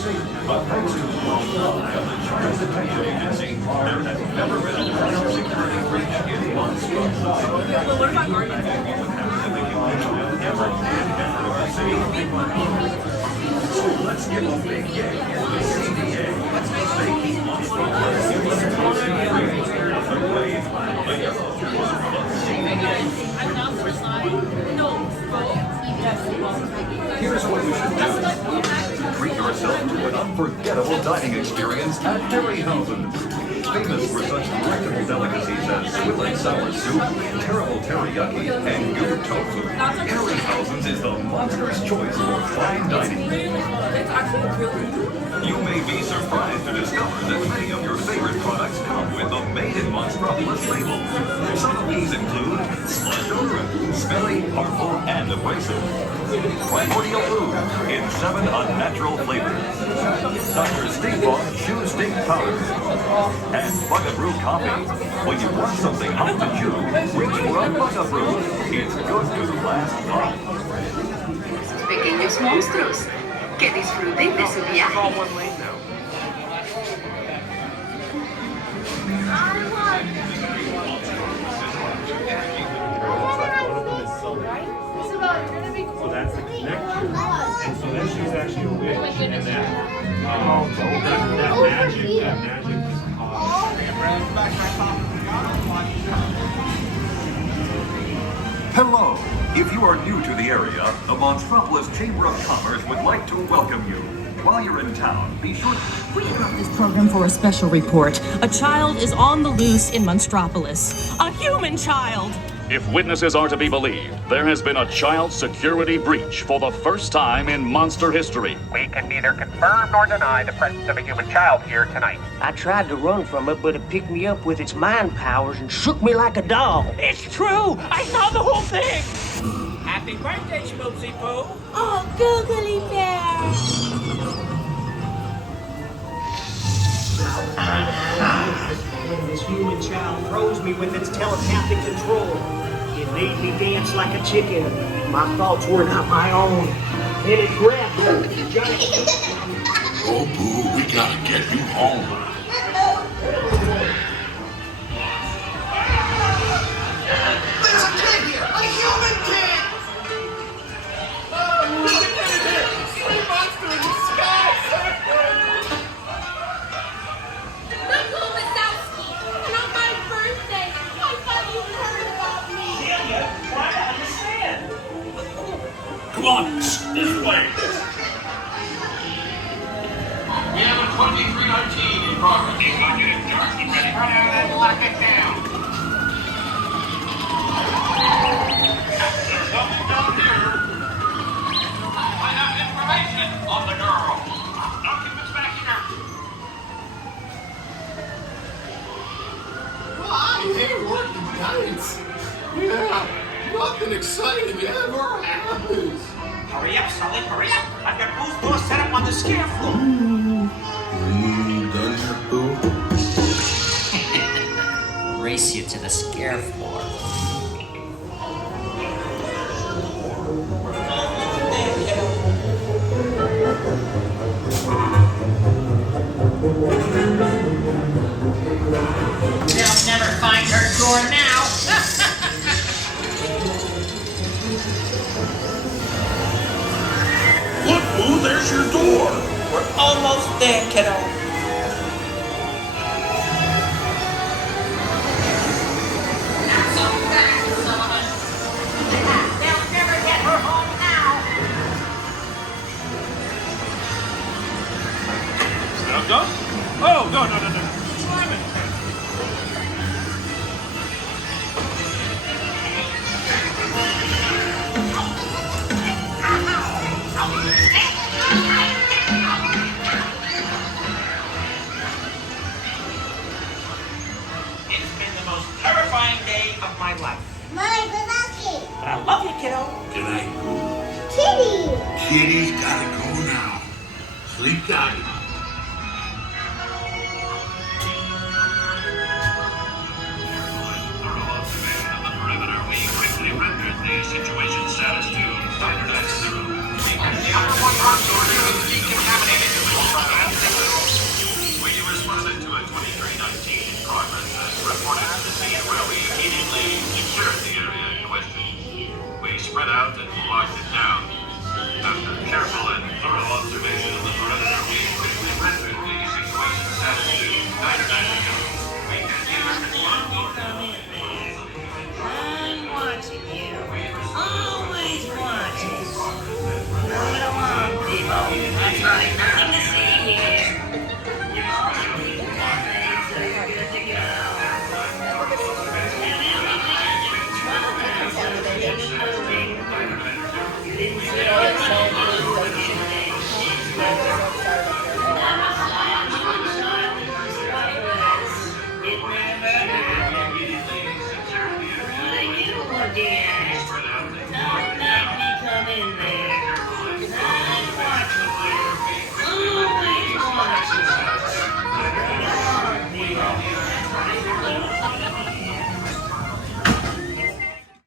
But thanks to Monster's detection agency, there has never been a more security breach in Monstropolis. Well, what about Guardian? So let's give a big yay to the CDA. They keep Monstropolis the wave, the yellow was the CDA. I'm not for slide. No. Here's what you should do. Treat yourself to an unforgettable dining experience at Harryhausen's. Famous for such delectable delicacies as squid sour soup, terrible teriyaki, and good tofu, Harryhausen's is the monster's choice for fine dining. It's actually really good. You may be surprised to discover that many of your favorite products come with the Made in Monstropolis label. Some of these include slush odorant, smelly, harmful, and abrasive. Primordial food in 7 unnatural flavors. Dr. Stink Bomb Chew Stink Powder. And Bugaboo Coffee. When you want something hot to chew, reach for a Bugaboo. It's good to last long. Pequeños monstruos, que disfruten de su viaje. So that's the connection. And so then she's actually a witch. And that magic is Hello. If you are new to the area, the Monstropolis Chamber of Commerce would like to welcome you. While you're in town, be sure to... We interrupt this program for a special report. A child is on the loose in Monstropolis. A human child! If witnesses are to be believed, there has been a child security breach for the first time in monster history. We can neither confirm nor deny the presence of a human child here tonight. I tried to run from it, but it picked me up with its mind powers and shook me like a dog. It's true! I saw the whole thing! Happy birthday, Schmoopsy Poo! Oh, googly bear! When this human child froze me with its telepathic control, it made me dance like a chicken. My thoughts were not my own. Then it grabbed me with its giant... Oh, Boo, we gotta get you home. There's a kid here! A human kid! Oh, look at it! Sea monster in the sky! Look, Wazowski! And on my birthday, I thought you heard about me! Celia, try to understand. Come on, this way. We have a 2319 in progress. It's not getting dark. Get ready. Run out and lock it down. There's something down here. I have information on the girl. Documents back here. Why? They're working nights. Yeah, nothing exciting ever happens. Hurry up, Sulley, hurry up! I've got booth doors set up on the scare floor. Done yet, Boo? Race you to the scare floor. They'll never find her door now. Look, Boo, there's your door. We're almost there, kiddo. Not so fast, Sullivan. They'll never get her home now. Now done? Oh, no. Try it. It's been the most terrifying day of my life. My Wazowski! But I love you, kiddo. Good night. Kitty! Kitty's gotta go now. Sleep tight. The upper one front door is decontaminated. come in there. I'm watching you. Always watching. Move it along, people. That's right. Nothing to see here. You're all clean and so you're good to go. And everything under control now, so keep it moving. You didn't see all that stuff. Never saw a human child in Monstropolis. It never happened. What are you looking at? Don't make me come in there.